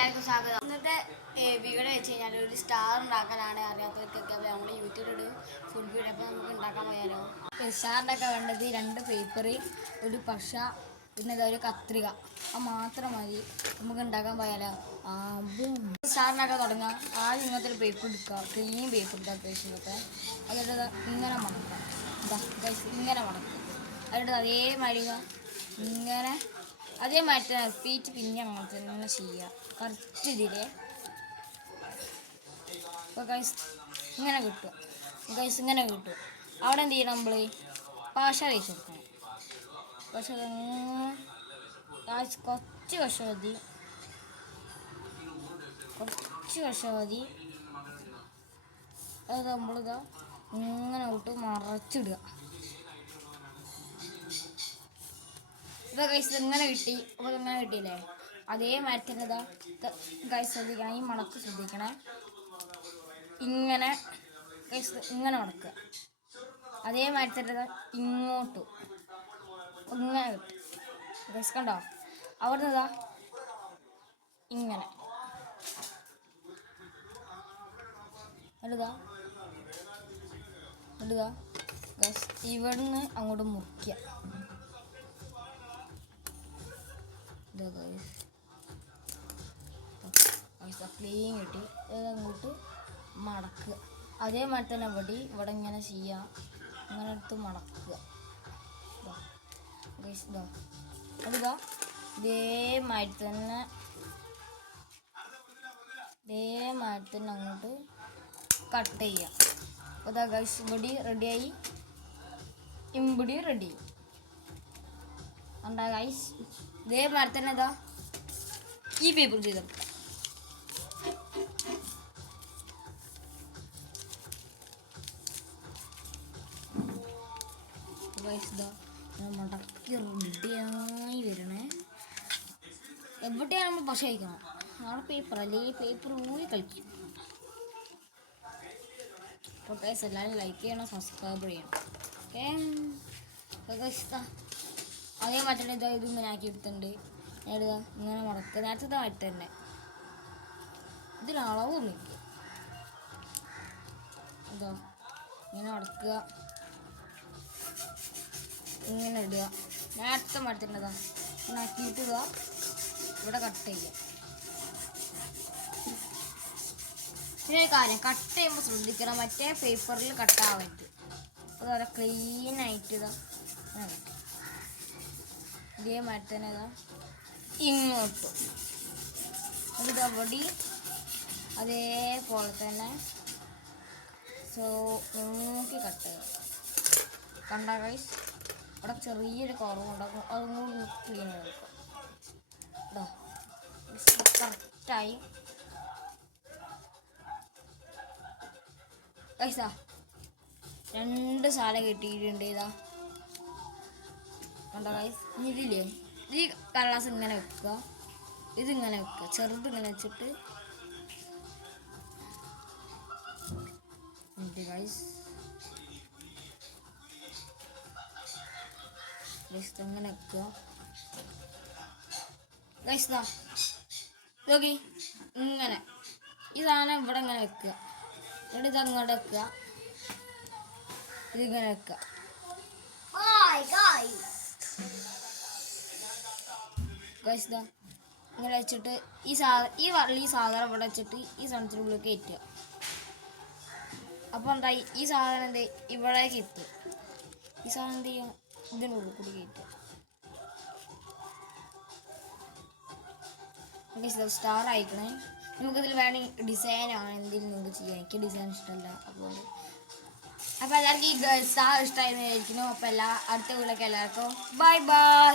എല്ലാവർക്കും സ്വാഗതം. ഇന്നത്തെ വീഡിയോ വെച്ച് കഴിഞ്ഞാൽ ഒരു സ്റ്റാർ ഉണ്ടാക്കാനാണ് അറിയാത്തവർക്കൊക്കെ. അപ്പോൾ നമ്മൾ യൂട്യൂബിൽ ഫുഡ് വീഡിയോ അപ്പോൾ നമുക്ക് ഉണ്ടാക്കാൻ പോയാലോ. സ്റ്റാറിനൊക്കെ വേണ്ടത് 2 പേപ്പർ, ഒരു പശ, പിന്നെ ഒരു കത്രിക. അത് മാത്രം മതി. നമുക്ക് ഉണ്ടാക്കാൻ പോയാലോ. സ്റ്റാറിനൊക്കെ തുടങ്ങാം. ആദ്യം ഇങ്ങനത്തെ ഒരു പേപ്പർ എടുക്കുക, ക്ലീൻ പേപ്പർ എടുക്കുക അത്യാവശ്യമൊക്കെ. അതിട്ട് ഇങ്ങനെ മടക്കാം. ഇങ്ങനെ മടക്കുക. അതിട്ട് അതേമാതിരി ഇങ്ങനെ അതേമാതിരി തന്നെ സ്പീച്ച് പിന്നെ അങ്ങനത്തെ തന്നെ ചെയ്യുക. കറക്റ്റ് ഇതിലേ ഇപ്പോൾ ഗൈസ് ഇങ്ങനെ കിട്ടും. ഇങ്ങനെ കിട്ടും. അവിടെ എന്ത് ചെയ്യണം, നമ്മൾ പശ തേച്ച് കൊടുക്കണം. കുറച്ച് പശ മതി. അത് നമ്മളിതാ ഇങ്ങനെ വിട്ട് മറച്ചിടുക. ഇപ്പോൾ ഗൈസ് ഇങ്ങനെ കിട്ടി. അപ്പോൾ ഇങ്ങനെ കിട്ടിയില്ലേ, അതേമാതിരി തന്നെ ഇതാ ഗൈസ് ശ്രദ്ധിക്കണം, ഈ മണക്ക് ശ്രദ്ധിക്കണേ. ഇങ്ങനെ ഗൈസ് ഇങ്ങനെ മണക്കുക. അതേമാതിരി തന്നെ ഇങ്ങോട്ടും ഇങ്ങനെ കിട്ടും. ഗൈസ് കണ്ടോ, അവിടെ നിന്നതാ ഇങ്ങനെ ഇടുക. ഗൈസ് ഇവിടുന്ന് അങ്ങോട്ട് മുറിക്കുക. ക്ലീൻ കിട്ടി. അങ്ങോട്ട് മടക്കുക. അതേമാതിരി തന്നെ ഇവിടെ ഇങ്ങനെ ചെയ്യുക. ഇങ്ങനെ എടുത്ത് മടക്കുക. അതിതാ ഇതേമാതിരി തന്നെ അങ്ങോട്ട് കട്ട് ചെയ്യുക. അപ്പോൾ ഇതാ ഗൈസ് ഇവിടെ റെഡിയായി, ഇമ്പിടി റെഡി ഉണ്ടാ ഗൈസ്. ഇതേമാതിരി തന്നെ ഇതാ ഈ പേപ്പർ ചെയ്തെടുക്കുക. മടക്കി റെഡിയായി വരണേ. എവിടെയാണ് നമ്മൾ പശ കഴിക്കണം. നാളെ പേപ്പർ അല്ലേ, പേപ്പർ ഊരി കളിക്കും. അപ്പോൾ ഗൈസ് എല്ലാവരും ലൈക്ക് ചെയ്യണം, സബ്സ്ക്രൈബ് ചെയ്യണം. ഓക്കെ അതേമാതിരി തന്നെ ഇത് ഇങ്ങനെ ആക്കി എടുത്തിട്ടുണ്ട്. എഴുതുക ഇങ്ങനെ മടക്കുക. നേരത്തെ മാറ്റി തന്നെ ഇതിനളവ് നിൽക്കുക. ഇതാ ഇങ്ങനെ മടക്കുക, ഇങ്ങനെ ഇടുക. നേരത്തെ മടത്തിൻ്റെതാ ഇങ്ങനെ ആക്കിയിട്ട് ഇതാ ഇവിടെ കട്ട് ചെയ്യുക. പിന്നെ ഒരു കാര്യം, കട്ട് ചെയ്യുമ്പോൾ ശ്രദ്ധിക്കണം, മറ്റേ പേപ്പറിൽ കട്ടാവരുത്. അതുപോലെ ക്ലീനായിട്ട് ഇതാ ഇതേമാതിരി തന്നെ ഇതാ ഇങ്ങോട്ടും ഇത് അവിടെ അതേപോലെ തന്നെ നോക്കി കട്ട് ചെയ്യുക. കണ്ട ഗൈസ്, ഇവിടെ ചെറിയൊരു കുറവുണ്ടാക്കും. അതും കൂടി ക്ലീൻ ചെയ്തെടുക്കും. കേട്ടോ കറക്റ്റായി ഗൈസാ. 2 സാധനം കിട്ടിയിട്ടുണ്ട്. ഇതാ കണ്ടോ ഗൈസ്. ഇതില്ലേ, ഈ കടലാസ് ഇങ്ങനെ വെക്കുക, ഇതിങ്ങനെ വെക്കുക, ചെറുതിങ്ങനെ വെച്ചിട്ട് ഗൈസ് ഇങ്ങനെ വെക്കുക. ഗൈസ് നോക്കി ഇങ്ങനെ ഈ സാധനം ഇവിടെ ഇങ്ങനെ വെക്കുക. എന്നിട്ട് ഇത് അങ്ങോട്ട് വെക്കുക, ഇതിങ്ങനെ വെക്കുക. ഗൈസ് ഇങ്ങനെ വെച്ചിട്ട് ഈ സാധനം ഇവിടെ വെച്ചിട്ട് ഈ സാധനത്തിന് ഉള്ളിൽ കയറ്റുക. അപ്പോൾ എന്തായി, ഈ സാധനം എന്ത് ഇവിടേക്ക് എത്തും. ഈ സാധനം എന്ത് ചെയ്യും, ഇതിനുള്ളിൽ കൂടി കയറ്റുക. സ്റ്റാർ അയക്കണേ. നമുക്കിതിൽ വേണമെങ്കിൽ ഡിസൈനാണ് എന്തെങ്കിലും നിങ്ങൾക്ക് ചെയ്യാം. എനിക്ക് ഡിസൈൻ ഇഷ്ടമല്ല. അപ്പോൾ എല്ലാവർക്കും ഈ സ്റ്റാർ ഇഷ്ടമായിരുന്നു വിചാരിക്കുന്നു. അപ്പോൾ അടുത്ത വീട്ടിലേക്ക് എല്ലാവർക്കും ബൈ ബൈ.